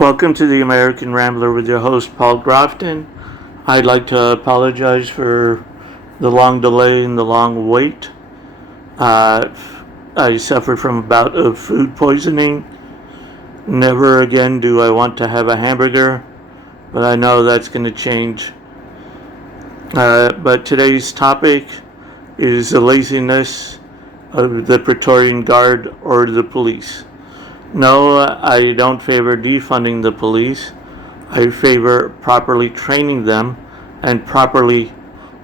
Welcome to the American Rambler with your host, Paul Grofton. I'd like to apologize for the long delay and the long wait. I suffered from a bout of food poisoning. Never again do I want to have a hamburger, but I know that's going to change. But today's topic is the laziness of the Praetorian Guard or the police. No, I don't favor defunding the police. I favor properly training them and properly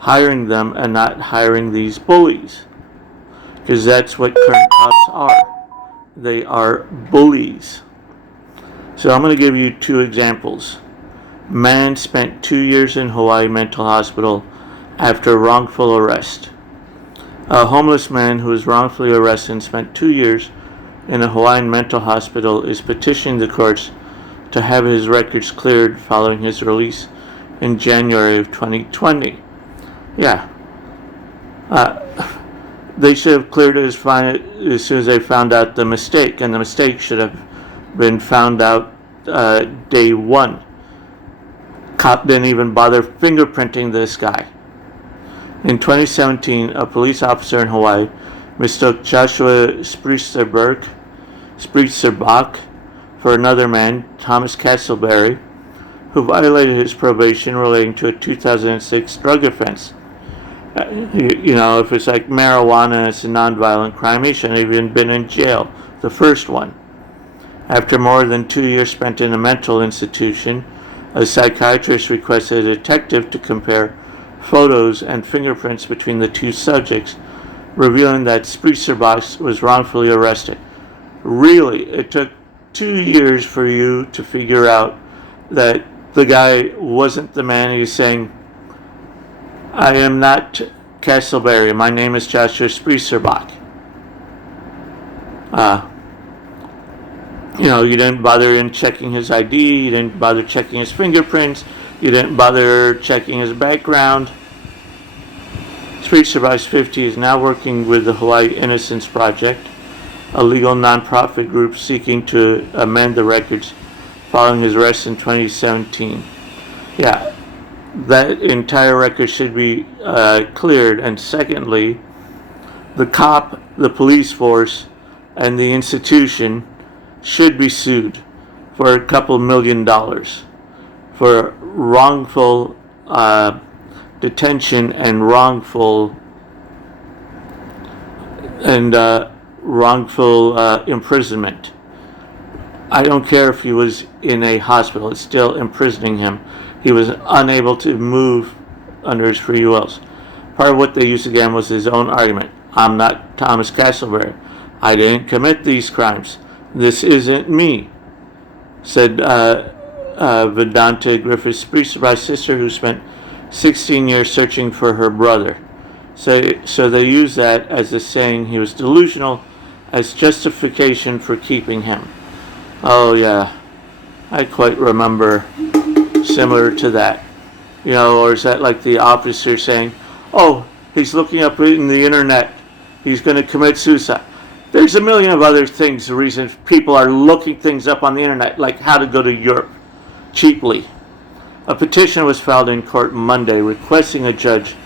hiring them and not hiring these bullies. Because that's what current cops are. They are bullies. So I'm going to give you two examples. Man spent 2 years in Hawaii mental hospital after wrongful arrest. A homeless man who was wrongfully arrested and spent 2 years in a Hawaiian mental hospital is petitioning the courts to have his records cleared following his release in January of 2020. Yeah. They should have cleared it as soon as they found out the mistake, and the mistake should have been found out day one. Cop didn't even bother fingerprinting this guy. In 2017, a police officer in Hawaii mistook Joshua Spreetzerbach for another man, Thomas Castleberry, who violated his probation relating to a 2006 drug offense. If it's like marijuana and it's a nonviolent crime, he shouldn't have even been in jail, the first one. After more than 2 years spent in a mental institution, a psychiatrist requested a detective to compare photos and fingerprints between the two subjects, revealing that Spreetzerbach was wrongfully arrested. Really, it took 2 years for you to figure out that the guy wasn't the man. He was saying, I am not Castleberry. My name is Joshua Spreetzerbach. You didn't bother in checking his ID. You didn't bother checking his fingerprints. You didn't bother checking his background. Spreetzerbach, 50, is now working with the Hawaii Innocence Project, a legal nonprofit group seeking to amend the records following his arrest in 2017. Yeah, that entire record should be cleared. And secondly, the police force, and the institution should be sued for a couple $1 million for wrongful detention and wrongful imprisonment. I don't care if he was in a hospital, it's still imprisoning him. He was unable to move under his free wills. Part of what they used again was his own argument. I'm not Thomas Castleberry. I didn't commit these crimes. This isn't me, said Vedanta Griffiths, Spreetzerbach's sister, who spent 16 years searching for her brother. So they use that as a saying he was delusional as justification for keeping him. Oh yeah, I quite remember similar to that. Or is that like the officer saying, oh, he's looking up in the internet, he's going to commit suicide. There's a million of other things, the reason people are looking things up on the internet, like how to go to Europe cheaply. A petition was filed in court Monday requesting a judge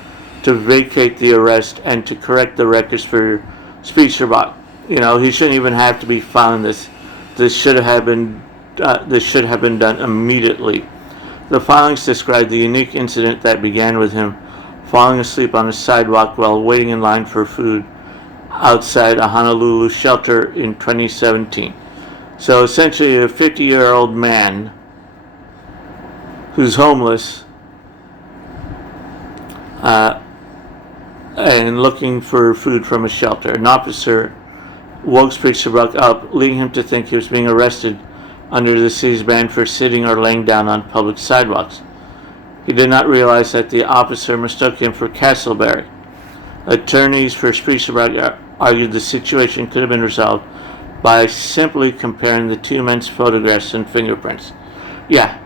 to vacate the arrest and to correct the records for Spreetzerbach. He shouldn't even have to be filing this. This should have been done immediately. The filings describe the unique incident that began with him falling asleep on a sidewalk while waiting in line for food outside a Honolulu shelter in 2017. So essentially, a 50-year-old man who's homeless and looking for food from a shelter. An officer woke Spreetzerbach up, leading him to think he was being arrested under the city's ban for sitting or laying down on public sidewalks. He did not realize that the officer mistook him for Castleberry. Attorneys for Spreetzerbach argued the situation could have been resolved by simply comparing the two men's photographs and fingerprints. Yeah,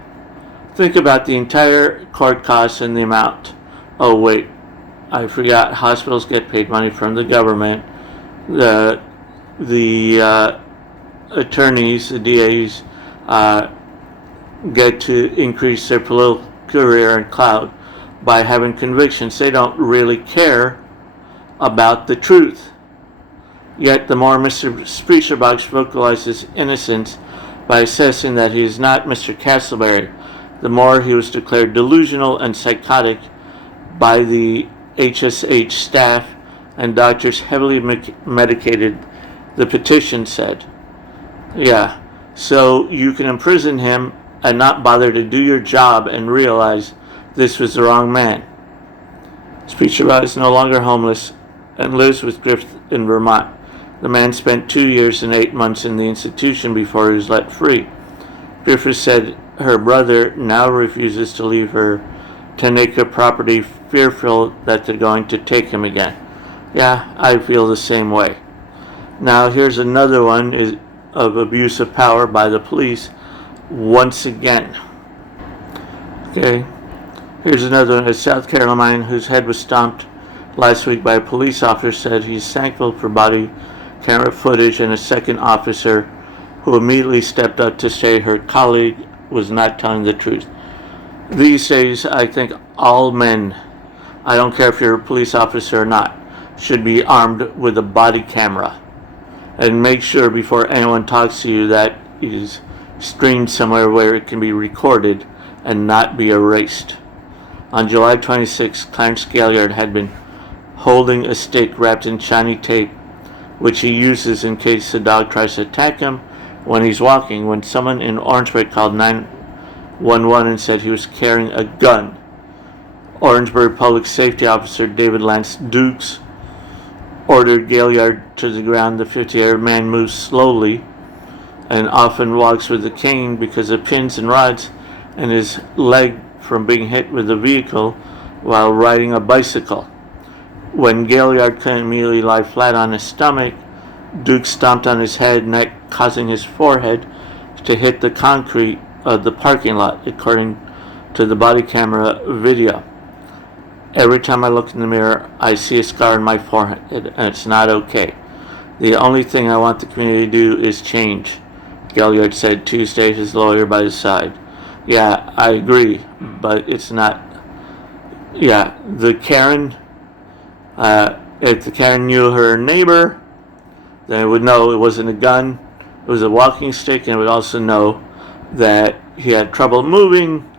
think about the entire court costs and the amount. Oh wait, I forgot, hospitals get paid money from the government. The attorneys, the DAs, get to increase their political career and clout by having convictions. They don't really care about the truth. Yet the more Mr. Spreacherbox vocalizes innocence by assessing that he is not Mr. Castleberry, the more he was declared delusional and psychotic by the HSH staff and doctors heavily medicated, the petition said. Yeah, so you can imprison him and not bother to do your job and realize this was the wrong man. Spreacherbox is no longer homeless and lives with Griffith in Vermont. The man spent 2 years and 8 months in the institution before he was let free. Griffith said her brother now refuses to leave her 10-acre property, fearful that they're going to take him again. Yeah, I feel the same way. Now here's another one of abuse of power by the police once again. Okay, here's another one. A South Carolina man whose head was stomped last week by a police officer said he's thankful for body camera footage and a second officer who immediately stepped up to say her colleague was not telling the truth. These days, I think all men, I don't care if you're a police officer or not, should be armed with a body camera. And make sure before anyone talks to you that it is streamed somewhere where it can be recorded and not be erased. On July 26, Clarence Gaillard had been holding a stick wrapped in shiny tape, which he uses in case the dog tries to attack him when he's walking, when someone in Orangeburg called 911 and said he was carrying a gun. Orangeburg Public Safety Officer David Lance Dukes ordered Gaillard to the ground. The 50-year-old man moves slowly and often walks with a cane because of pins and rods in his leg from being hit with a vehicle while riding a bicycle. When Gaillard couldn't immediately lie flat on his stomach, Duke stomped on his head, neck, causing his forehead to hit the concrete of the parking lot, according to the body camera video. Every time I look in the mirror, I see a scar on my forehead, and it's not okay. The only thing I want the community to do is change, Gaillard said Tuesday, his lawyer by his side. Yeah, I agree, but it's not. Yeah, the Karen, if the Karen knew her neighbor, then it would know it wasn't a gun, it was a walking stick, and it would also know that he had trouble moving,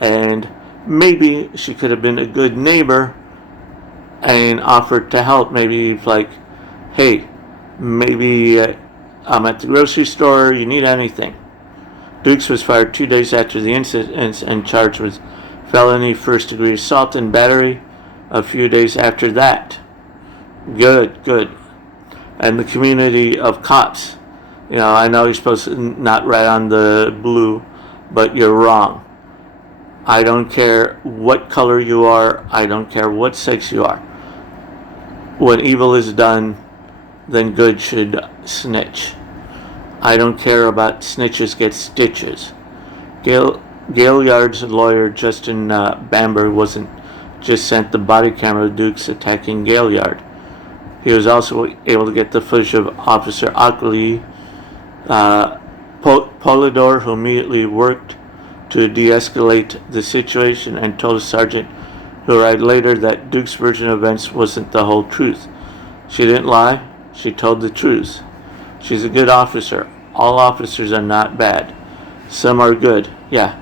and maybe she could have been a good neighbor and offered to help. Maybe like, hey, maybe I'm at the grocery store, you need anything. Dukes was fired 2 days after the incident and charged with felony first-degree assault and battery a few days after that. Good. And the community of cops. You know, I know you're supposed to not write on the blue, but you're wrong. I don't care what color you are. I don't care what sex you are. When evil is done, then good should snitch. I don't care about snitches get stitches. Gaillard's lawyer, Justin Bamber, wasn't just sent the body camera of Dukes attacking Gaillard. He was also able to get the footage of Officer Ockley Polidor, who immediately worked to de-escalate the situation and told a sergeant who arrived later that Duke's version of events wasn't the whole truth. She didn't lie. She told the truth. She's a good officer. All officers are not bad. Some are good. Yeah,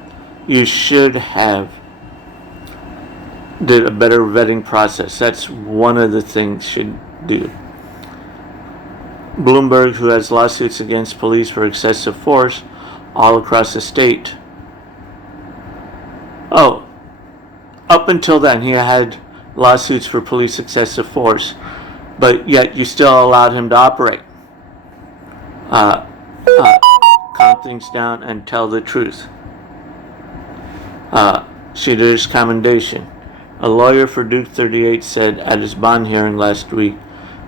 you should have did a better vetting process. That's one of the things you should do. Bloomberg, who has lawsuits against police for excessive force all across the state. Oh, up until then he had lawsuits for police excessive force, but yet you still allowed him to operate. Calm things down and tell the truth. She deserves commendation. A lawyer for Duke 38 said at his bond hearing last week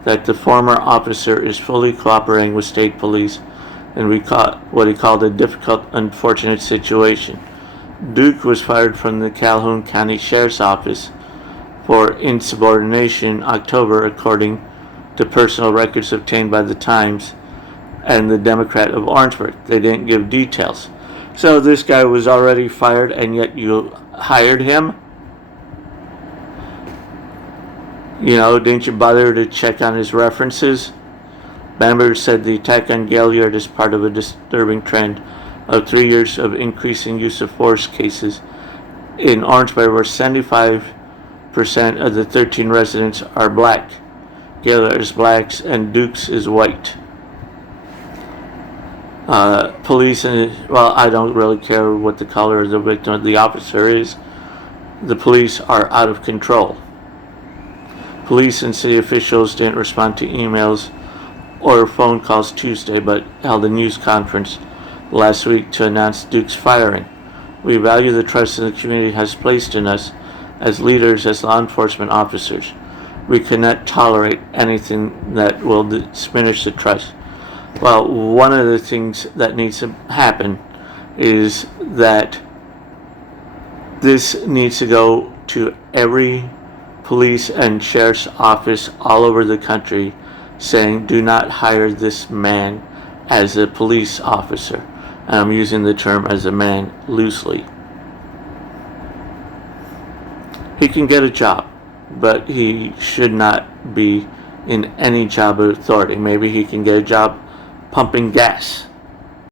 that the former officer is fully cooperating with state police in what he called a difficult, unfortunate situation. Duke was fired from the Calhoun County Sheriff's Office for insubordination in October, according to personal records obtained by the Times and the Democrat of Orangeburg. They didn't give details. So this guy was already fired and yet you hired him? Didn't you bother to check on his references? Members said the attack on Galliard is part of a disturbing trend of 3 years of increasing use of force cases in Orangeburg, where 75% of the 13 residents are black. Galliard is black and Dukes is white. Police I don't really care what the color of the victim of the officer is. The police are out of control. Police and city officials didn't respond to emails or phone calls Tuesday, but held a news conference last week to announce Duke's firing. We value the trust the community has placed in us as leaders, as law enforcement officers. We cannot tolerate anything that will diminish the trust. Well, one of the things that needs to happen is that this needs to go to every police and sheriff's office all over the country saying, do not hire this man as a police officer. And I'm using the term as a man loosely. He can get a job, but he should not be in any job of authority. Maybe he can get a job pumping gas.